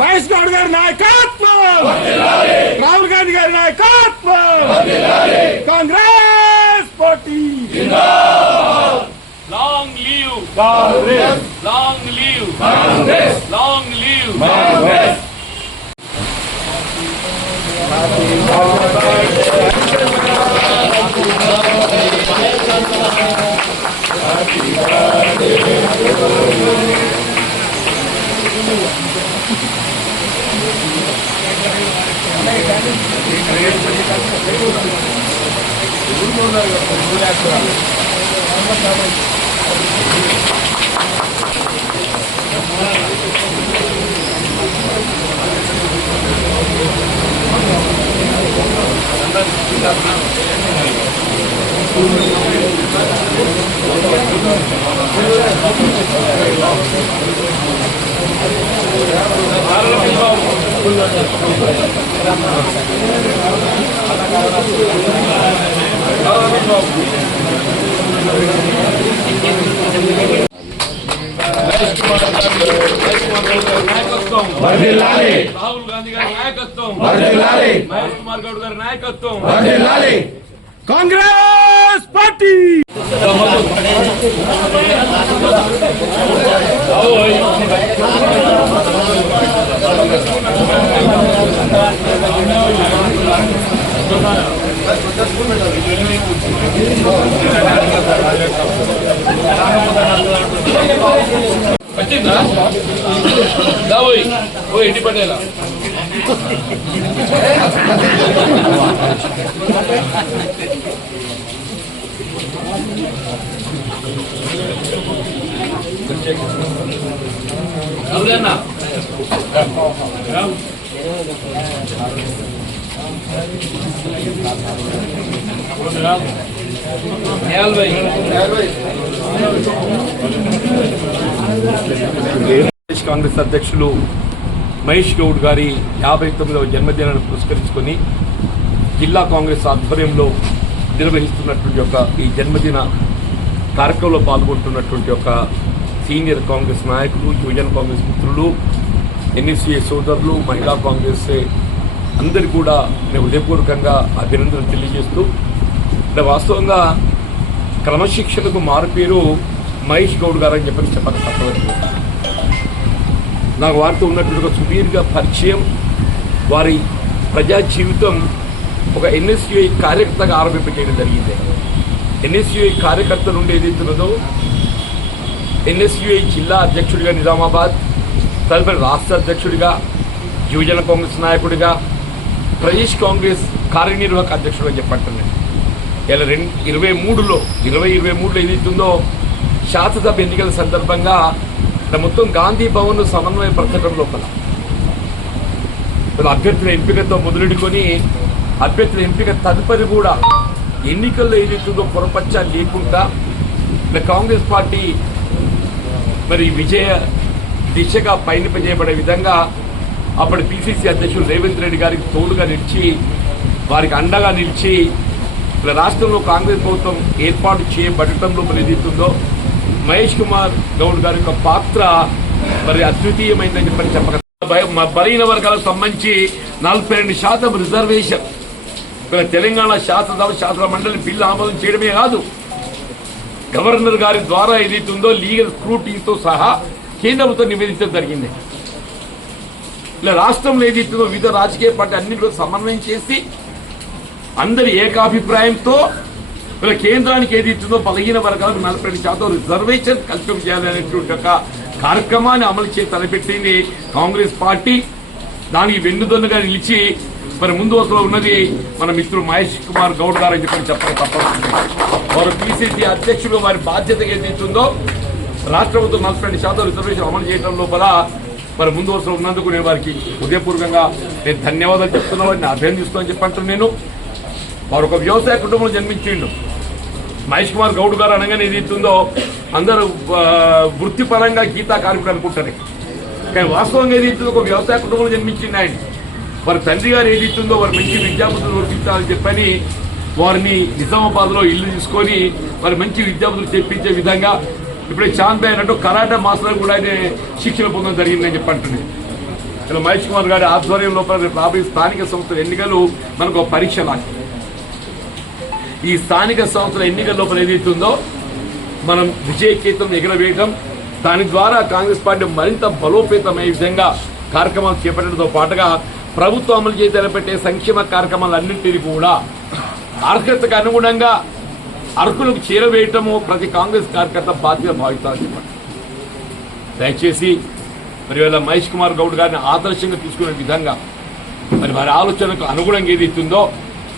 మహేష్ గౌడ్ గారి నాయకత్వం, రాహుల్ గాంధీ గారి నాయకత్వం, Congress party. Long live Congress! long live Congress! long live Congress! Rahul Gandhi గారి నాయకత్వం, మహేష్ కుమార్ గౌడ్ గారి నాయకత్వం, కాంగ్రెస్ పార్టీ. వచ్చిందా ఓ ఇంటి పట్టేలా అన్నా కాంగ్రెస్ అధ్యక్షులు మహేష్ గౌడ్ గారి 59వ జన్మదినాన్ని పురస్కరించుకొని జిల్లా కాంగ్రెస్ ఆధ్వర్యంలో నిర్వహిస్తున్నటువంటి యొక్క ఈ జన్మదిన కార్యక్రమంలో పాల్గొంటున్నటువంటి ఒక సీనియర్ కాంగ్రెస్ నాయకులు, యువజన కాంగ్రెస్ మిత్రులు, ఎన్ఎస్సీఏ సోదరులు, మహిళా కాంగ్రెస్ అందరికీ కూడా నేను హృదయపూర్వకంగా అభినందనలు తెలియజేస్తూ, అంటే వాస్తవంగా క్రమశిక్షణకు మారుపేరు మహేష్ గౌడ్ గారు అని చెప్పక తప్పదు. నాకు వారితో ఉన్నటువంటి ఒక సుదీర్ఘ పరిచయం, వారి ప్రజా జీవితం ఒక ఎన్ఎస్యుఐ కార్యకర్తగా ఆరంభింపజేయడం జరిగింది. ఎన్ఎస్యుఐ కార్యకర్త నుండి ఏదైతున్నదో ఎన్ఎస్యుఐ జిల్లా అధ్యక్షుడిగా నిజామాబాద్, తదుపరి రాష్ట్ర అధ్యక్షుడిగా, యువజన కాంగ్రెస్ నాయకుడిగా, ప్రదేశ్ కాంగ్రెస్ కార్యనిర్వాహక అధ్యక్షుడిగా చెప్పంటున్నాను. ఇలా 2023లో ఏదైతుందో శాసనసభ ఎన్నికల సందర్భంగా మొత్తం గాంధీ భవన్ సమన్వయపరచడం లోపల అభ్యర్థుల ఎంపికతో మొదలెడుకొని అభ్యర్థుల ఎంపిక తదుపరి కూడా ఎన్నికల్లో ఏదైతుందో పొరపచ్చ లేకుండా కాంగ్రెస్ పార్టీ మరి విజయ దిశగా పయనింపజేయబడే విధంగా అప్పటి పిసిసి అధ్యక్షుడు రేవంత్ రెడ్డి గారికి తోడుగా నిలిచి, వారికి అండగా నిలిచి రాష్ట్రంలో కాంగ్రెస్ ప్రభుత్వం ఏర్పాటు చేయబడటంలో మరి ఏదైతుందో మహేష్ కుమార్ గౌడ్ గారి యొక్క పాత్ర మరి అద్వితీయమైందని చెప్పక, బలహీన వర్గాలకు సంబంధించి 42% రిజర్వేషన్ తెలంగాణ శాసన మండలి బిల్లు ఆమోదం చేయడమే కాదు, గవర్నర్ గారి ద్వారా ఏదైతుందో లీగల్ స్క్రూటీతో సహా కేంద్ర ప్రభుత్వం నివేదించడం జరిగింది. ఇలా రాష్ట్రంలో ఏదైతుందో వివిధ రాజకీయ పార్టీ అన్నింటిలో సమన్వయం చేసి అందరి ఏకాభిప్రాయంతో ఇలా కేంద్రానికి ఏదైతుందో బలహీన వర్గాలకు 42% రిజర్వేషన్ కల్పన చేయాలనేటువంటి ఒక కార్యక్రమాన్ని అమలు చేసి తలపెట్టింది కాంగ్రెస్ పార్టీ. దానికి వెన్నుదన్నుగా నిలిచి మరి ముందు వరుసలో ఉన్నది మన మిత్రుడు మహేష్ కుమార్ గౌడ్ గారు అని చెప్పడం తప్పదు. వారు పిసిసి అధ్యక్షుడు, వారి బాధ్యత ఏదైతుందో రాష్ట్ర ప్రభుత్వం 42% రిజర్వేషన్ అమలు చేయడం లోపల మరి ముందు వరుసలో ఉన్నందుకు నేను వారికి హృదయపూర్వకంగా నేను ధన్యవాదాలు చెప్తున్నామని అభినందిస్తున్నానని చెప్పంటున్నాను. నేను వారు ఒక వ్యవసాయ కుటుంబంలో జన్మించిండు. మహేష్ కుమార్ గౌడ్ గారు అనగానే ఏదైతుందో అందరూ వృత్తిపరంగా గీతా కార్మికులు అనుకుంటారు, కానీ వాస్తవంగా ఏదైతుందో ఒక వ్యవసాయ కుటుంబంలో జన్మించింది ఆయన. వారి తండ్రి గారు ఏదైతుందో వారు మంచి విద్యాబుద్ధులు వర్తించాలని చెప్పని వారిని నిజామాబాద్లో ఇల్లు తీసుకొని వారి మంచి విద్యాబుద్ధులు తెప్పించే విధంగా ఇప్పుడే చాంద్ భాయ్ అన్నట్టు కరాటే మాస్టర్ కూడా ఆయన శిక్షణ పొందడం జరిగిందని చెప్పంటున్నాను. ఇలా మహేష్ కుమార్ గారి ఆధ్వర్యం లోపల రేపు రాబోయే స్థానిక సంస్థల ఎన్నికలు మనకు ఒక పరీక్ష లాంటి. ఈ స్థానిక సంస్థల ఎన్నికల లోపల ఏదైతుందో మనం విజయకేతం ఎగరవేయటం, దాని ద్వారా కాంగ్రెస్ పార్టీ మరింత బలోపేతమయ్యే విధంగా కార్యక్రమాలు చేపట్టడంతో పాటుగా ప్రభుత్వం అమలు చేసి తలపెట్టే సంక్షేమ కార్యక్రమాలన్నింటినీ కూడా అర్హతకు అనుగుణంగా అర్హులకు చేరవేయటము ప్రతి కాంగ్రెస్ కార్యకర్త బాధ్యత భావిస్తారని చెప్పండి. దయచేసి మరి వాళ్ళ మహేష్ కుమార్ గౌడ్ గారిని ఆదర్శంగా తీసుకునే విధంగా మరి వారి ఆలోచనకు అనుగుణంగా ఏదైతుందో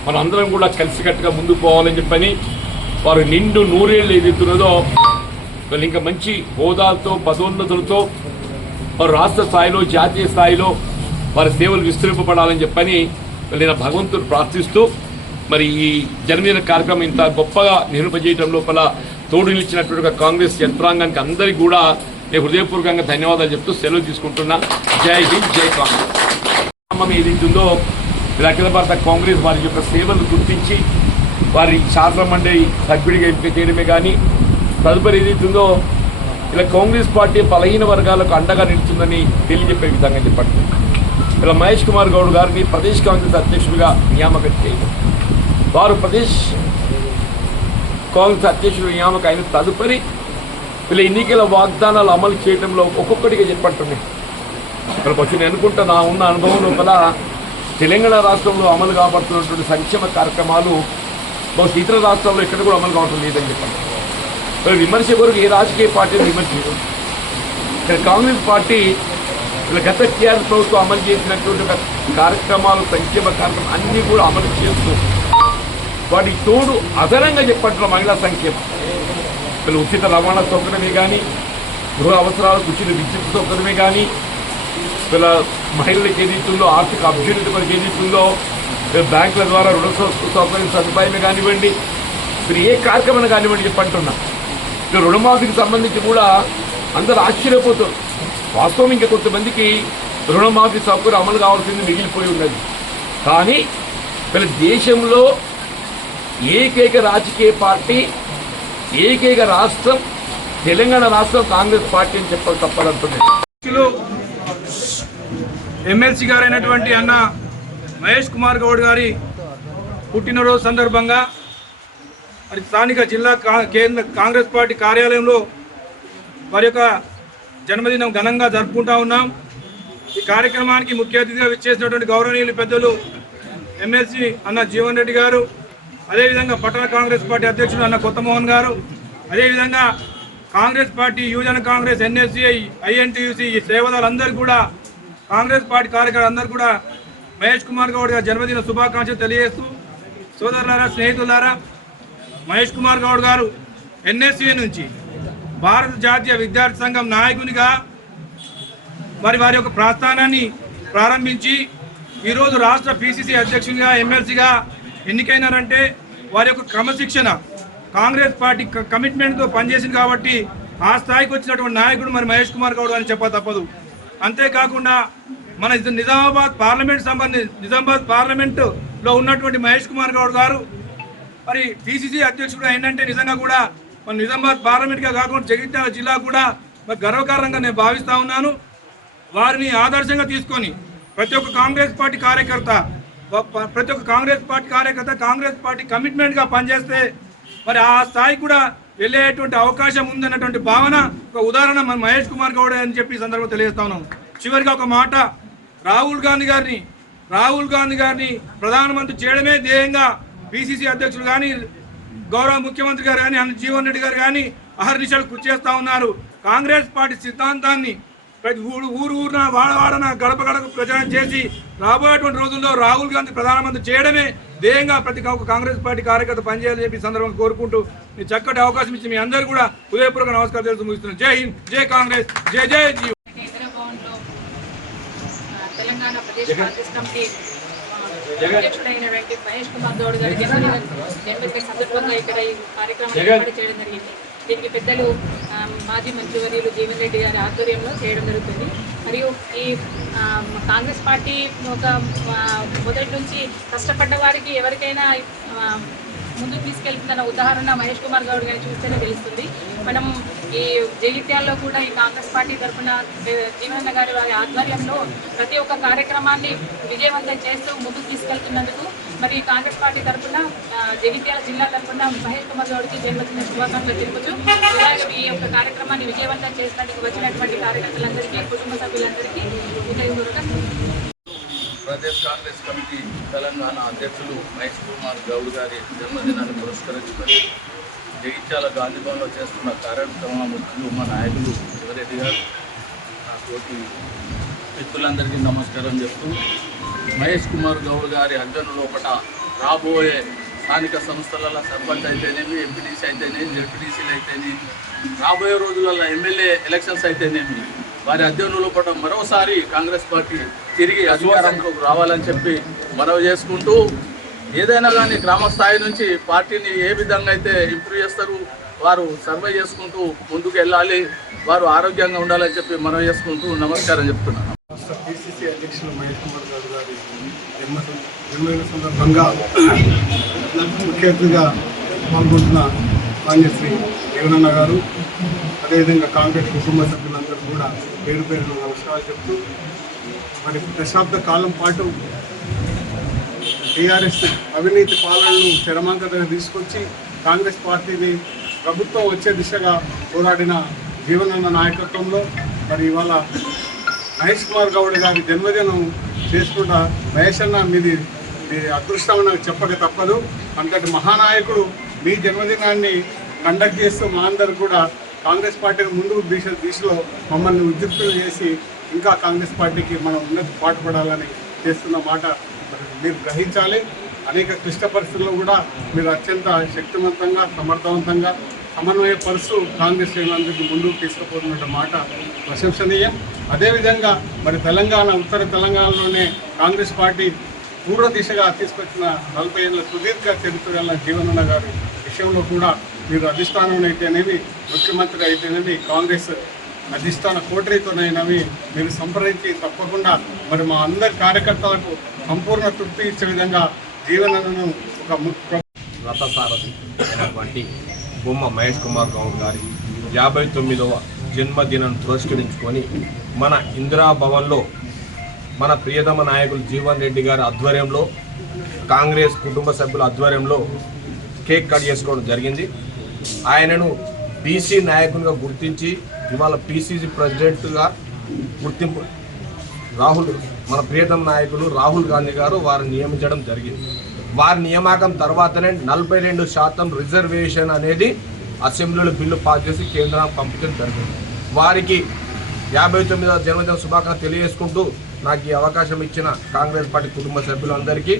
మనం అందరం కూడా కలిసికట్టుగా ముందుకు పోవాలని చెప్పని వారు నిండు నూరేళ్ళు ఏదైతున్నదో వాళ్ళు ఇంకా మంచి హోదాలతో పదోన్నతులతో వారు రాష్ట్ర స్థాయిలో జాతీయ స్థాయిలో వారి సేవలు విస్తరింపబడాలని చెప్పని నేను భగవంతుడు ప్రార్థిస్తూ మరి ఈ జన్మదిన కార్యక్రమం ఇంత గొప్పగా నిర్వహించడం లోపల తోడు నిలిచినటువంటి కాంగ్రెస్ యంత్రాంగానికి అందరికీ కూడా నేను హృదయపూర్వకంగా ధన్యవాదాలు చెప్తూ సెలవు తీసుకుంటున్నా. జై హింద్, జై కాంగ్రెస్. ఏదైతుందో అఖిల భారత కాంగ్రెస్ వారి యొక్క సేవలు గుర్తించి వారి శాసన మండలి సభ్యుడిగా ఎంపిక చేయడమే కానీ తదుపరి ఏదైతుందో ఇలా కాంగ్రెస్ పార్టీ బలహీన వర్గాలకు అండగా నిలుస్తుందని తెలియజెప్పే విధంగా చెప్పండి. ఇలా మహేష్ కుమార్ గౌడ్ గారిని ప్రదేశ్ కాంగ్రెస్ అధ్యక్షుడిగా నియామకం చేయడం, వారు ప్రదేశ్ కాంగ్రెస్ అధ్యక్షుడు నియామకం అయిన తదుపరి ఇలా ఎన్నికల వాగ్దానాలు అమలు చేయడంలో ఒక్కొక్కటిగా చెప్పంటున్నాయి. ఇక్కడ వచ్చి నేను అనుకుంటా నా ఉన్న అనుభవం లోపల తెలంగాణ రాష్ట్రంలో అమలు కాబడుతున్నటువంటి సంక్షేమ కార్యక్రమాలు బహుశా ఇతర రాష్ట్రాల్లో ఎక్కడ కూడా అమలు కావటం లేదని చెప్పండి. మరి విమర్శ వరకు ఏ రాజకీయ పార్టీని విమర్శించదు. ఇక్కడ కాంగ్రెస్ పార్టీ ఇలా గత టీఆర్ఎస్ ప్రభుత్వం అమలు చేసినటువంటి కార్యక్రమాలు సంక్షేమ కార్యక్రమం అన్నీ కూడా అమలు చేస్తూ వాటికి తోడు అదనంగా చెప్పంటున్న మహిళా సంక్షేమం, వీళ్ళు ఉచిత రవాణా సౌకర్యమే కానీ, గృహ అవసరాలకు ఉచిత విద్యుత్ సౌకర్యమే కానీ, వీళ్ళ మహిళలకు ఏదైతుందో ఆర్థిక అభ్యున్నతి మనకి ఏదైతుందో బ్యాంకుల ద్వారా రుణ సౌకర్యం సదుపాయమే కానివ్వండి, మీరు ఏ కార్యక్రమం కానివ్వండి చెప్పంటున్నా. ఇక రుణమాఫీకి సంబంధించి కూడా అందరూ ఆశ్చర్యపోతారు. వాస్తవం ఇంకా కొంతమందికి రుణమాఫీ సౌకర్యం అమలు కావాల్సింది మిగిలిపోయి ఉన్నది. కానీ వీళ్ళ దేశంలో ఏకైక రాజకీయ పార్టీ, ఏకైక రాష్ట్రం తెలంగాణ రాష్ట్రం కాంగ్రెస్ పార్టీ అని చెప్పాలి తప్పదంటున్నాయి. ఎమ్మెల్సీ గారైనటువంటి అన్న మహేష్ కుమార్ గౌడ్ గారి పుట్టినరోజు సందర్భంగా మరి స్థానిక జిల్లా కేంద్ర కాంగ్రెస్ పార్టీ కార్యాలయంలో వారి యొక్క జన్మదినం ఘనంగా జరుపుకుంటా ఉన్నాం. ఈ కార్యక్రమానికి ముఖ్య అతిథిగా విచ్చేసినటువంటి గౌరవనీయులు పెద్దలు ఎమ్మెల్సీ అన్న జీవన్ రెడ్డి గారు, అదేవిధంగా పట్టణ కాంగ్రెస్ పార్టీ అధ్యక్షుడు అన్న కొత్తమోహన్ గారు, అదేవిధంగా కాంగ్రెస్ పార్టీ యువజన కాంగ్రెస్ ఎన్ఎస్సిఐ ఐఎన్టీయూసీ ఈ సేవదాలందరూ కూడా కాంగ్రెస్ పార్టీ కార్యకర్తలందరూ కూడా మహేష్ కుమార్ గౌడ్ గారి జన్మదిన శుభాకాంక్షలు తెలియజేస్తూ, సోదరులారా, స్నేహితులారా, మహేష్ కుమార్ గౌడ్ గారు ఎన్ఎస్సిఐ నుంచి భారత జాతీయ విద్యార్థి సంఘం నాయకునిగా మరి వారి యొక్క ప్రస్థానాన్ని ప్రారంభించి ఈరోజు రాష్ట్ర పిసిసి అధ్యక్షునిగా ఎమ్మెల్సీగా ఎన్నికైనారంటే వారి యొక్క క్రమశిక్షణ, కాంగ్రెస్ పార్టీ కమిట్మెంట్తో పనిచేసింది కాబట్టి ఆ స్థాయికి వచ్చినటువంటి నాయకుడు మరి మహేష్ కుమార్ గౌడ్ అని చెప్ప తప్పదు. అంతేకాకుండా మన నిజామాబాద్ పార్లమెంటులో ఉన్నటువంటి మహేష్ కుమార్ గౌడ్ గారు మరి పిసిసి అధ్యక్షుడు ఏంటంటే నిజంగా కూడా మన నిజామాబాద్ పార్లమెంట్గా కాకుండా జగిత్యాల జిల్లా కూడా మరి గర్వకారణంగా నేను భావిస్తూ ఉన్నాను. వారిని ఆదర్శంగా తీసుకొని ప్రతి ఒక్క కాంగ్రెస్ పార్టీ కార్యకర్త కాంగ్రెస్ పార్టీ కమిట్మెంట్గా పనిచేస్తే మరి ఆ స్థాయి కూడా వెళ్ళేటువంటి అవకాశం ఉందన్నటువంటి భావన ఒక ఉదాహరణ మన మహేష్ కుమార్ గౌడ్ అని చెప్పి ఈ సందర్భంగా తెలియజేస్తా ఉన్నాం. చివరిగా ఒక మాట, రాహుల్ గాంధీ గారిని ప్రధానమంత్రి చేయడమే ధ్యేయంగా పిసిసి అధ్యక్షులు కానీ, గౌరవ ముఖ్యమంత్రి గారు కానీ, అన్న జీవన్ రెడ్డి గారు కానీ అహర్నిశలు కృషి చేస్తూ ఉన్నారు. కాంగ్రెస్ పార్టీ సిద్ధాంతాన్ని ప్రతి ఊరున వాడవాడన గడప గడప ప్రచారం చేసి రాబోయేటువంటి రోజుల్లో రాహుల్ గాంధీ ప్రధానమంత్రి చేయడమే ధ్యేయంగా ప్రతి ఒక్క కాంగ్రెస్ పార్టీ కార్యకర్త పనిచేయాలని చెప్పి సందర్భంగా కోరుకుంటూ మీ చక్కటి అవకాశం ఇచ్చి మీ అందరూ కూడా హృదయపూర్వక నమస్కారం తెలుస్తూ ముగిస్తున్నాను. జై హింద్, జై కాంగ్రెస్, జై జై జీవన్. తెలంగాణ ప్రదేశ్ కాంగ్రెస్ కమిటీ అధ్యక్షుడైనటువంటి మహేష్ కుమార్ గౌడ్ గారికి జన్మదిన సందర్భంగా ఇక్కడ ఈ కార్యక్రమం ఏర్పాటు చేయడం జరిగింది. దీనికి పెద్దలు మాజీ మంత్రివర్యులు జీవన్ రెడ్డి గారి ఆధ్వర్యంలో చేయడం జరుగుతుంది. మరియు ఈ కాంగ్రెస్ పార్టీ ఒక మొదటి నుంచి కష్టపడ్డ వారికి ఎవరికైనా ముందుకు తీసుకెళ్తుందన్న ఉదాహరణ మహేష్ కుమార్ గౌడ్ గారిని చూస్తేనే తెలుస్తుంది. మనం ఈ జగిత్యాల్లో కూడా ఈ కాంగ్రెస్ పార్టీ తరఫున జీవనన్న గారి వారి ఆధ్వర్యంలో ప్రతి ఒక్క కార్యక్రమాన్ని విజయవంతం చేస్తూ ముందుకు తీసుకెళ్తున్నందుకు మరి కాంగ్రెస్ పార్టీ తరఫున జగిత్యాల జిల్లా తరఫున మహేష్ కుమార్ గౌడ్కి జన్మదిన శుభాకాంక్షలు తెలుపుతూ ఇలాగే ఈ యొక్క కార్యక్రమాన్ని విజయవంతం చేసినందుకు వచ్చినటువంటి కార్యకర్తలందరికీ కుటుంబ సభ్యులందరికీ ఉదయపూర్వక ప్రదేశ్ కాంగ్రెస్ కమిటీ తెలంగాణ అధ్యక్షులు మహేష్ కుమార్ గౌడ్ గారి జన్మదినాన్ని పురస్కరించుకొని జగిత్యాల గాంధీభవన్లో చేస్తున్న కార్యక్రమాలు మా నాయకులు శివరెడ్డి గారు నా తోటి మిత్రులందరికీ నమస్కారం చెప్తూ మహేష్ కుమార్ గౌడ్ గారి అధ్యయనంలో ఒకట రాబోయే స్థానిక సంస్థల సర్పంచ్ అయితేనేమి, ఎంపీటీసీ అయితేనేమి, జెడ్పీటీసీలు అయితేనేమి, రాబోయే రోజులలో ఎమ్మెల్యే ఎలక్షన్స్ అయితేనేమి వారి అధ్యయనంలో పట్ల మరోసారి కాంగ్రెస్ పార్టీ తిరిగి అధికారంలోకి రావాలని చెప్పి మనవి చేసుకుంటూ ఏదైనా కానీ గ్రామ స్థాయి నుంచి పార్టీని ఏ విధంగా అయితే ఇంప్రూవ్ చేస్తారు వారు సర్వే చేసుకుంటూ ముందుకు వెళ్ళాలి, వారు ఆరోగ్యంగా ఉండాలని చెప్పి మనవి చేసుకుంటూ నమస్కారం చెప్తున్నాను. రాష్ట్ర పిసిసి అధ్యక్షులు మహేష్ కుమార్ గౌడ్ గారి జన్మదిన సందర్భంగా ముఖ్య అతిథిగా పాల్గొంటున్న మాన్యశ్రీ జీవనన్న గారు, అదేవిధంగా కాంగ్రెస్ కుటుంబ సభ్యులందరూ కూడా పేరు పేరును నమస్కారాలు చెప్తూ మరి దశాబ్ద కాలం పాటు టీఆర్ఎస్ అవినీతి పాలనను చరమాంకతగా తీసుకొచ్చి కాంగ్రెస్ పార్టీని ప్రభుత్వం వచ్చే దిశగా పోరాడిన జీవనన్న నాయకత్వంలో మరి ఇవాళ మహేష్ కుమార్ గౌడ్ గారి జన్మదినం చేసుకుంటా మహేష్ అన్న మీది అదృష్టం నాకు చెప్పక తప్పదు. అంతటి మహానాయకుడు మీ జన్మదినాన్ని కండక్ట్ చేస్తూ మా అందరు కూడా కాంగ్రెస్ పార్టీని ముందుకు దిశలో మమ్మల్ని ఉద్యుక్తులు చేసి ఇంకా కాంగ్రెస్ పార్టీకి మనం ఉన్నతి పాటుపడాలని చేస్తున్న మాట మీరు గ్రహించాలి. అనేక క్లిష్ట పరిస్థితుల్లో కూడా మీరు అత్యంత శక్తివంతంగా సమర్థవంతంగా సమన్వయపరుస్తూ కాంగ్రెస్ శ్రేణులందరికీ ముందుకు తీసుకుపోతున్న మాట ప్రశంసనీయం. అదేవిధంగా మరి తెలంగాణ ఉత్తర తెలంగాణలోనే కాంగ్రెస్ పార్టీ పూర్వ దిశగా తీసుకొచ్చిన 40 ఏళ్ళ సుదీర్ఘ చరిత్ర గల జీవనన్న గారి విషయంలో కూడా మీరు అధిష్టానం అయితేనేమి, ముఖ్యమంత్రి అయితేనేమి, కాంగ్రెస్ అధిష్టాన కోటరీతోనైనవి మీరు సంప్రదించి తప్పకుండా మరి మా అందరి కార్యకర్తలకు సంపూర్ణ తృప్తి ఇచ్చే విధంగా జీవనను ఒక రథసారథి అయినటువంటి బొమ్మ మహేష్ కుమార్ గౌడ్ గారి 59వ జన్మదినం పురస్కరించుకొని మన ఇందిరాభవన్లో మన ప్రియతమ నాయకులు జీవన్ రెడ్డి గారి ఆధ్వర్యంలో కాంగ్రెస్ కుటుంబ సభ్యుల ఆధ్వర్యంలో కేక్ కట్ చేసుకోవడం జరిగింది. ఆయనను బీసీ నాయకునిగా గుర్తించి ఇవాళ పిసిసి ప్రెసిడెంట్గా గుర్తింపు మన ప్రియతమ నాయకులు రాహుల్ గాంధీ గారు వారిని నియమించడం జరిగింది. వారి నియామకం తర్వాతనే 42% రిజర్వేషన్ అనేది అసెంబ్లీలో బిల్లు పాస్ చేసి కేంద్రానికి పంపించడం జరిగింది. వారికి 59వ జన్మదిన శుభాకాంక్షలు తెలియజేసుకుంటూ నాకు ఈ అవకాశం ఇచ్చిన కాంగ్రెస్ పార్టీ కుటుంబ సభ్యులందరికీ